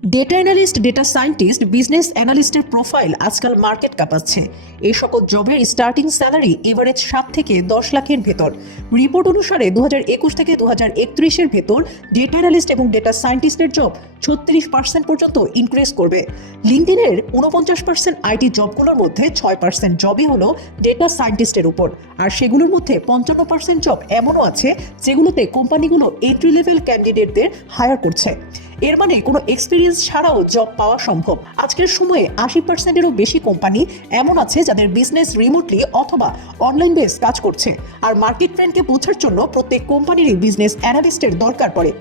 Data analyst, data scientist, business অ্যানালিস্টের profile আজকাল market কাঁপাচ্ছে। এই সকল জবের স্টার্টিং স্যালারি এভারেজ 7 থেকে 10 লাখের ভেতর। রিপোর্ট অনুসারে 2021 থেকে 2031-এর ভেতর ডেটা অ্যানালিস্ট এবং ডেটা সায়েন্টিস্টের জব 36% পর্যন্ত ইনক্রিজ করবে। লিঙ্কডইনের 49% আইটি জবগুলোর মধ্যে 6% জবই হলো ডেটা সায়েন্টিস্টের উপর, আর সেগুলোর মধ্যে 55% জব এমনও আছে যেগুলোতে কোম্পানিগুলো এন্ট্রি লেভেল ক্যান্ডিডেটদের হায়ার করছে। এর মানে কোনো এক্সপিরিয়েন্স ছাড়াও জব পাওয়া সম্ভব। আজকের সময়ে 80%-এরও বেশি কোম্পানি এমন আছে যাদের বিজনেস রিমোটলি অথবা অনলাইন বেস কাজ করছে, আর মার্কেট ট্রেন্ডকে বোঝার জন্য প্রত্যেক কোম্পানিরই বিজনেস অ্যানালিস্টের দরকার পড়ে।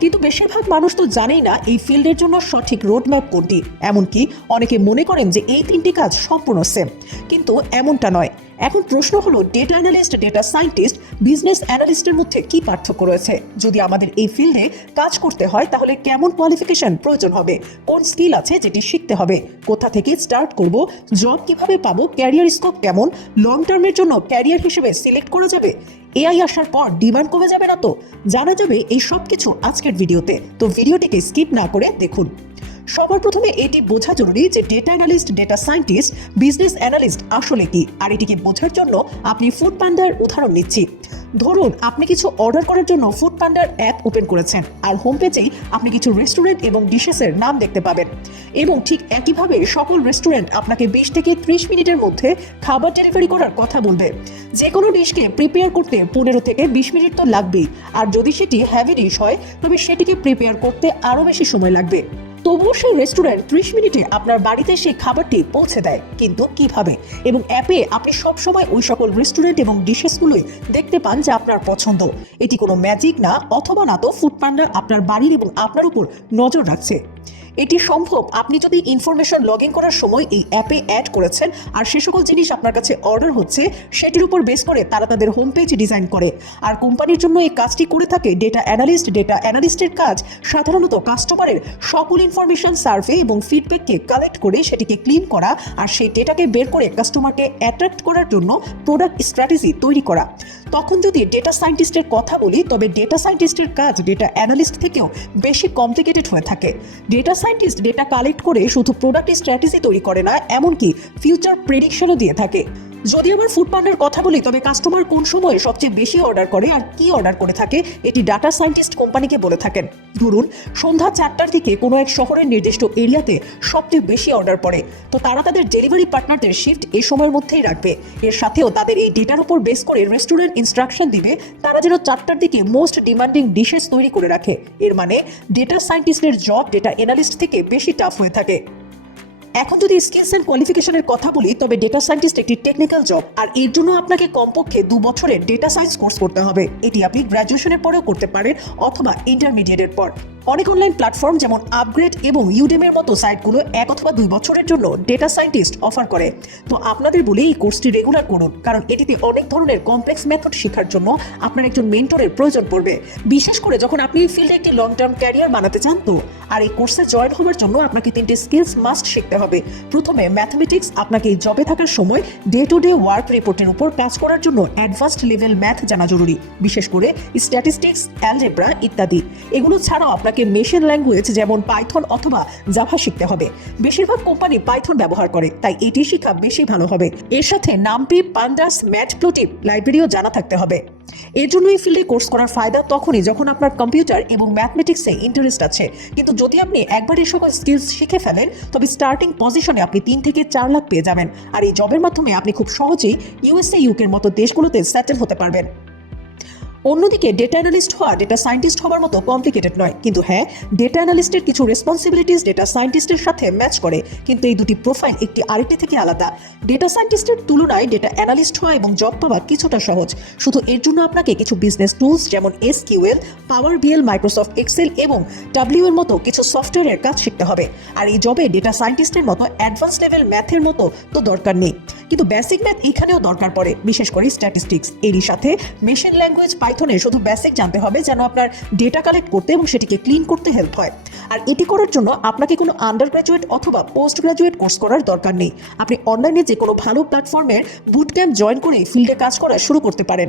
কিন্তু বেশিরভাগ মানুষ তো জানেই না এই ফিল্ডের জন্য সঠিক রোডম্যাপ কোনটি। এমনকি অনেকে মনে করেন যে এই তিনটি কাজ সম্পূর্ণ সেম, কিন্তু এমনটা নয়। এখন প্রশ্ন হলো, data analyst, data scientist, business অ্যানালিস্টের মধ্যে কি পার্থক্য রয়েছে? যদি আমাদের এই ফিল্ডে কাজ করতে হয় তাহলে কেমন কোয়ালিফিকেশন প্রয়োজন হবে, কোন স্কিল আছে যেটি শিখতে হবে, কোথা থেকে স্টার্ট করব, জব কিভাবে পাবো, ক্যারিয়ার স্কোপ কেমন, লং টার্মের জন্য ক্যারিয়ার হিসেবে সিলেক্ট করা যাবে, এআই আসার পর ডিমান্ড কমে যাবে না তো? জানা যাবে এই সব কিছু আজকের ভিডিওতে, তো ভিডিওটিকে স্কিপ না করে দেখুন। সবার প্রথমে এটি বোঝা জরুরি যে data analyst, data scientist, business analyst আসলে কি, আর এটিকে বোঝার জন্য আপনি ফুড পান্ডার উদাহরণ নিচ্ছি। ধরুন আপনি কিছু অর্ডার করার জন্য ফুড পান্ডার অ্যাপ ওপেন করেছেন, আর হোম পেজেই আপনি কিছু রেস্টুরেন্ট এবং ডিশেসের নাম দেখতে পাবেন, এবং ঠিক একইভাবে সকল রেস্টুরেন্ট আপনাকে 20 থেকে 30 মিনিটের মধ্যে খাবার ডেলিভারি করার কথা বলবে। যে কোনো ডিশকে প্রিপেয়ার করতে 15 থেকে 20 মিনিট তো লাগবেই, আর যদি সেটি হ্যাভি ডিশ হয় তবে সেটিকে প্রিপেয়ার করতে আরও বেশি সময় লাগবে। তবুও সেই রেস্টুরেন্ট 30 মিনিটে আপনার বাড়িতে সেই খাবারটি পৌঁছে দেয়। কিন্তু কিভাবে? এবং অ্যাপে আপনি সবসময় ওই সকল রেস্টুরেন্ট এবং ডিশেসগুলোই দেখতে পান যা আপনার পছন্দ। এটি কোনো ম্যাজিক না, অথবা না তো ফুড পান্ডা আপনার বাড়ির এবং আপনার উপর নজর রাখছে। এটি সম্ভব আপনি যদি ইনফরমেশন লগ ইন করার সময় এই অ্যাপে অ্যাড করেছেন, আর সে সকল জিনিস আপনার কাছে অর্ডার হচ্ছে সেটির উপর বেস করে তারা তাদের হোম পেজ ডিজাইন করে। আর কোম্পানির জন্য এই কাজটি করে থাকে ডেটা অ্যানালিস্ট। ডেটা অ্যানালিস্টের কাজ সাধারণত কাস্টমারের সকল ইনফরমেশন সার্ভে এবং ফিডব্যাককে কালেক্ট করে সেটিকে ক্লিন করা, আর সেই ডেটাকে বের করে কাস্টমারকে অ্যাট্রাক্ট করার জন্য প্রোডাক্ট স্ট্র্যাটেজি তৈরি করা। তখন যদি ডেটা সায়েন্টিস্টের কথা বলি, তবে ডেটা সায়েন্টিস্টের কাজ ডেটা অ্যানালিস্ট থেকেও বেশি কমপ্লিকেটেড হয়ে থাকে। ডেটা সায়েন্টিস্ট ডেটা কালেক্ট করে শুধু প্রোডাক্ট স্ট্র্যাটেজি তৈরি করে না, এমনকি ফিউচার প্রেডিকশনও দিয়ে থাকে। যদি আবার ফুড পান্ডার কথা বলি, তবে কাস্টমার কোন সময়ে সবচেয়ে বেশি অর্ডার করে আর কি অর্ডার করে থাকে এটি ডাটা সায়েন্টিস্ট কোম্পানিকে বলে থাকেন। ধরুন সন্ধ্যা 4টার দিকে কোনো এক শহরের নির্দিষ্ট এরিয়াতে সবচেয়ে বেশি অর্ডার পড়ে, তো তারা তাদের ডেলিভারি পার্টনারদের শিফট এই সময়ের মধ্যেই রাখবে। এর সাথেও তাদের এই ডেটার উপর বেস করে রেস্টুরেন্ট ইনস্ট্রাকশন দিবে তারা যেন 4টার দিকে মোস্ট ডিমান্ডিং ডিশেস তৈরি করে রাখে। এর মানে ডেটা সায়েন্টিস্টের জব ডেটা অ্যানালিস্ট থেকে বেশি টাফ হয়ে থাকে। এখন যদি স্কিলস অ্যান্ড কোয়ালিফিকেশনের কথা বলি, তবে ডেটা সায়েন্টিস্ট একটি টেকনিক্যাল জব, আর এর জন্য আপনাকে কমপক্ষে 2 বছরের ডেটা সায়েন্স কোর্স করতে হবে। এটি আপনি গ্র্যাজুয়েশনের পরেও করতে পারেন অথবা ইন্টারমিডিয়েটের পর। অনেক অনলাইন প্ল্যাটফর্ম যেমন আপগ্রেড এবং ইউডেমের মতো সাইটগুলো 1 অথবা 2 বছরের জন্য ডেটা সায়েন্টিস্ট অফার করে। তো আপনাদের বলে এই কোর্সটি রেগুলার করুন, কারণ এটিতে অনেক ধরনের কমপ্লেক্স মেথড শেখার জন্য আপনার একজন মেন্টরের প্রয়োজন পড়বে, বিশেষ করে যখন আপনি এই ফিল্ডে একটি লং টার্ম ক্যারিয়ার বানাতে চান। তো আর এই কোর্সে জয়েন হওয়ার জন্য আপনাকে 3টি স্কিলস মাস্ট শিখতে হবে। প্রথমে ম্যাথমেটিক্স, আপনাকে এই জবে থাকার সময় ডে টু ডে ওয়ার্ক রিপোর্টের উপর কাজ করার জন্য অ্যাডভান্সড লেভেল ম্যাথ জানা জরুরি, বিশেষ করে স্ট্যাটিস্টিক্স, অ্যালজেব্রা ইত্যাদি। এগুলো ছাড়াও আপনাকে মেশিন ল্যাঙ্গুয়েজ যেমন পাইথন অথবা জাভা শিখতে হবে। বেশিরভাগ কোম্পানি পাইথন ব্যবহার করে, তাই এটি শেখা বেশি ভালো হবে। এর সাথে নামপি, পান্ডাস, ম্যাটপ্লটিভ লাইব্রেরিও জানা থাকতে হবে। এর জন্য এই ফিল্ডে কোর্স করার ফায়দা তখনই যখন আপনার কম্পিউটার এবং ম্যাথমেটিক্সে ইন্টারেস্ট আছে। কিন্তু যদি আপনি একবার এই সকল স্কিলস শিখে ফেলেন, তবে স্টার্টিং পজিশনে আপনি 3 থেকে 4 লাখ পেয়ে যাবেন, আর এই জবের মাধ্যমে আপনি খুব সহজেই ইউএসএ, ইউকের মতো দেশগুলোতে সেটেল হতে পারবেন। অন্যদিকে ডেটা অ্যানালিস্ট হওয়া ডেটা সায়েন্টিস্ট হওয়ার মতো কমপ্লিকেটেড নয়, কিন্তু হ্যাঁ, ডেটা অ্যানালিস্টের কিছু রেসপন্সিবিলিটিস ডেটা সায়েন্টিস্টের সাথে ম্যাচ করে, কিন্তু এই দুটি প্রোফাইল একটি আরেকটি থেকে আলাদা। ডেটা সায়েন্টিস্টের তুলনায় ডেটা অ্যানালিস্ট হওয়া এবং জব পাওয়া কিছুটা সহজ, শুধু এর জন্য আপনাকে কিছু বিজনেস টুলস যেমন এসকিউএল, পাওয়ার বিএল, মাইক্রোসফট এক্সেল এবং ডাব্লিউ এর মতো কিছু সফটওয়্যারের কাজ শিখতে হবে। আর এই জবে ডেটা সায়েন্টিস্টের মতো অ্যাডভান্স লেভেল ম্যাথের মতো তো দরকার নেই, কিন্তু বেসিক ম্যাথ এখানেও দরকার পড়ে, বিশেষ করে স্ট্যাটিস্টিক্স। এরই সাথে মেশিন ল্যাঙ্গুয়েজ পাইথনে শুধু বেসিক জানতে হবে যেন আপনার ডেটা কালেক্ট করতে এবং সেটিকে ক্লিন করতে হেল্প হয়। আর এটি করার জন্য আপনাকে কোনো আন্ডার গ্র্যাজুয়েট অথবা পোস্ট গ্র্যাজুয়েট কোর্স করার দরকার নেই। আপনি অনলাইনে যে কোনো ভালো প্ল্যাটফর্মের বুট ক্যাম্প জয়েন করে ফিল্ডে কাজ করা শুরু করতে পারেন।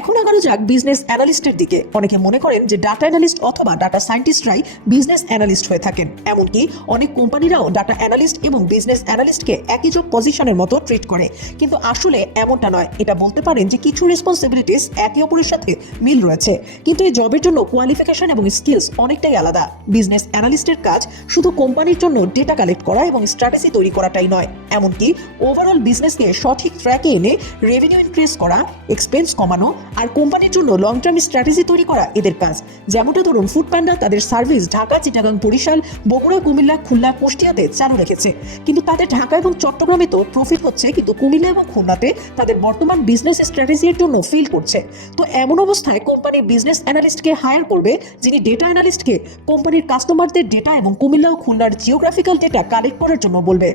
এখন আগানো যাক বিজনেস অ্যানালিস্টের দিকে। অনেকে মনে করেন যে ডাটা অ্যানালিস্ট অথবা ডাটা সায়েন্টিস্টরাই বিজনেস অ্যানালিস্ট হয়ে থাকেন। এমনকি অনেক কোম্পানিরাও ডাটা অ্যানালিস্ট এবং বিজনেস অ্যানালিস্টকে একই জব পজিশনের মতো ট্রিট করে, কিন্তু আসলে এমনটা নয়। এটা বলতে পারেন যে কিছু রেসপন্সিবিলিটিস একে অপরের সাথে মিল রয়েছে, কিন্তু এই জবের জন্য কোয়ালিফিকেশন এবং স্কিলস অনেকটাই আলাদা। বিজনেস অ্যানালিস্টের কাজ শুধু কোম্পানির জন্য ডেটা কালেক্ট করা এবং স্ট্র্যাটেজি তৈরি করাটাই নয়, এমনকি ওভারঅল বিজনেসকে সঠিক ট্র্যাকে এনে রেভিনিউ ইনক্রিজ করা, এক্সপেন্স কমানো আর কোম্পানির জন্য লং টার্ম স্ট্র্যাটেজি তৈরি করা এদের কাজ। যেমনটা ধরুন, ফুড প্যান্ডা তাদের সার্ভিস ঢাকা, চিটাগাং, বরিশাল, বগুড়া, কুমিল্লা, খুলনা, কুষ্টিয়াতে চালু রেখেছে, কিন্তু তাদের ঢাকা এবং চট্টগ্রামে তো প্রফিট হচ্ছে, কিন্তু কুমিল্লা এবং খুলনাতে তাদের বর্তমান বিজনেস স্ট্র্যাটেজির জন্য ফেল করছে। তো এমন অবস্থায় কোম্পানি বিজনেস অ্যানালিস্টকে হায়ার করবে, যিনি ডেটা অ্যানালিস্টকে কোম্পানির কাস্টমারদের ডেটা এবং কুমিল্লা ও খুলনার জিওগ্রাফিক্যাল ডেটা কালেক্ট করার জন্য বলবে।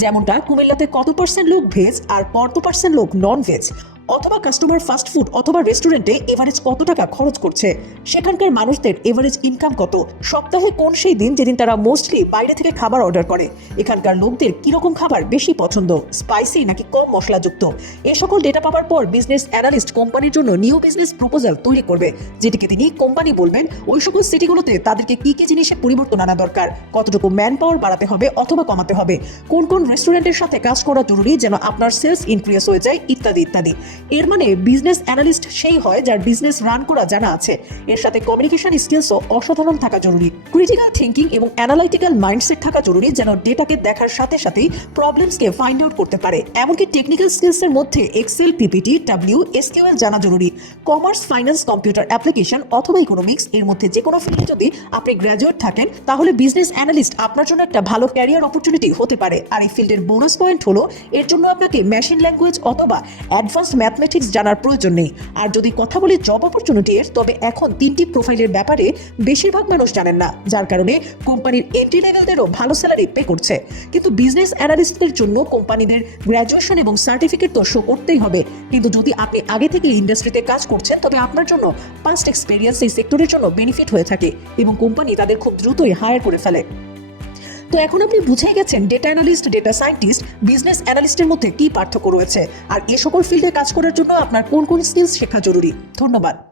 যেমনটা কুমিল্লাতে কত পার্সেন্ট লোক ভেজ আর কত পার্সেন্ট লোক নন ভেজ, অথবা কাস্টমার ফাস্ট ফুড অথবা রেস্টুরেন্টে এভারেজ কত টাকা খরচ করছে, সেখানকার মানুষদের এভারেজ ইনকাম কত, সপ্তাহে কোন সেই দিন যেদিন তারা মোস্টলি বাইরে থেকে খাবার অর্ডার করে, এখানকার লোকদের কিরকম খাবার বেশি পছন্দ, স্পাইসি নাকি কম মশলাযুক্ত। এ সকল ডেটা পাওয়ার পর বিজনেস অ্যানালিস্ট কোম্পানির জন্য নিউ বিজনেস প্রপোজাল তৈরি করবে, যেটিকে তিনি কোম্পানি বলবেন ওই সকল সিটিগুলোতে তাদেরকে কি কি জিনিসে পরিবর্তন আনা দরকার, কতটুকু ম্যান পাওয়ার বাড়াতে হবে অথবা কমাতে হবে, কোন কোন রেস্টুরেন্টের সাথে কাজ করা জরুরি যেন আপনার সেলস ইনক্রিজ হয়ে যায়, ইত্যাদি ইত্যাদি। এর মানে বিজনেস অ্যানালিস্ট সেই হয় যার বিজনেস রান করা জানা আছে, এর সাথে কমিউনিকেশন স্কিলসও অসাধারণ থাকা জরুরি, ক্রিটিক্যাল থিঙ্কিং এবং অ্যানালাইটিক্যাল মাইন্ডসেট থাকা জরুরি, যেন ডেটাকে দেখার সাথে সাথেই প্রবলেমসকে ফাইন্ড আউট করতে পারে। এমনকি টেকনিক্যাল স্কিলসের মধ্যে এক্সেল, পিপিটি, ডাব্লিউ, এসকিউএল জানা জরুরি। কমার্স, ফাইন্যান্স, কম্পিউটার অ্যাপ্লিকেশন অথবা ইকোনমিক্স, এর মধ্যে যে কোনো ফিল্ডে যদি আপনি গ্র্যাজুয়েট থাকেন, তাহলে বিজনেস অ্যানালিস্ট আপনার জন্য একটা ভালো ক্যারিয়ার অপরচুনিটি হতে পারে। আর এই ফিল্ডের বোনাস পয়েন্ট হলো এর জন্য আপনাকে মেশিন ল্যাঙ্গুয়েজ অথবা অ্যাডভান্সড ম্যাথমেটিক্স জানার প্রয়োজন নেই। আর যদি কথা বলি জব অপরচুনিটির, তবে এখন 3টি প্রোফাইলের ব্যাপারে বেশিরভাগ মানুষ জানেন না, যার কারণে কোম্পানির এন্ট্রি লেভেলদেরও ভালো স্যালারি পে করছে। কিন্তু বিজনেস অ্যানালিস্টদের জন্য কোম্পানিদের গ্র্যাজুয়েশন এবং সার্টিফিকেট তো শো করতেই হবে, কিন্তু যদি আপনি আগে থেকে ইন্ডাস্ট্রিতে কাজ করছেন, তবে আপনার জন্য পাস্ট এক্সপেরিয়েন্স এই সেক্টরের জন্য বেনিফিট হয়ে থাকে এবং কোম্পানি তাদের খুব দ্রুতই হায়ার করে ফেলে। তো এখন আপনি বুঝেই গেছেন data analyst, data scientist, business অ্যানালিস্টের মধ্যে কি পার্থক্য রয়েছে, আর এ সকল ফিল্ডে কাজ করার জন্য আপনার কোন কোন স্কিলস শেখা জরুরি। ধন্যবাদ।